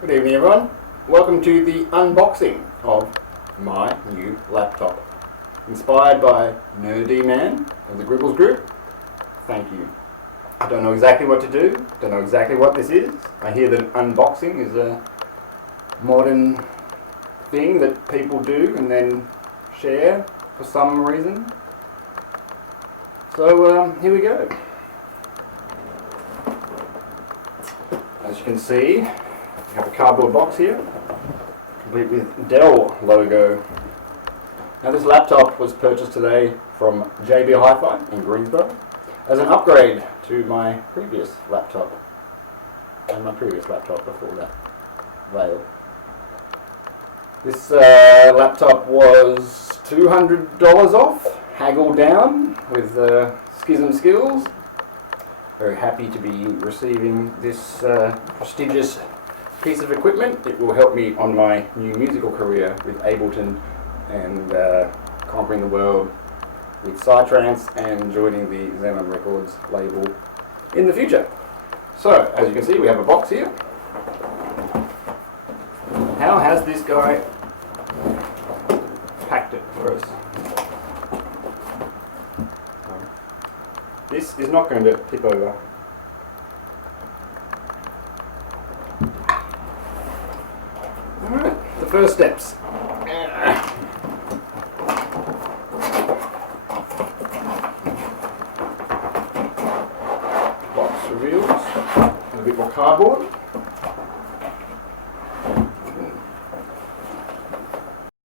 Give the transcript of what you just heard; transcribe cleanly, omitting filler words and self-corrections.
Good evening everyone, welcome to the unboxing of my new laptop. Inspired by Ner-D Man of the Gribbles Group. Thank you. I don't know exactly what to do, don't know exactly what this is. I hear that unboxing is a modern thing that people do and then share for some reason. So here we go. As you can see, we have a cardboard box here, complete with Dell logo. Now this laptop was purchased today from JB Hi-Fi in Greensboro as an upgrade to my previous laptop and my previous laptop before that, Vail. This laptop was $200 off, haggled down with Schism skills. Very happy to be receiving this prestigious piece of equipment. It will help me on my new musical career with Ableton and conquering the world with Psytrance and joining the Xenon Records label in the future. So, as you can see, we have a box here. How has this guy packed it for us? This is not going to tip over. Alright, the first steps. Box reveals a bit more cardboard.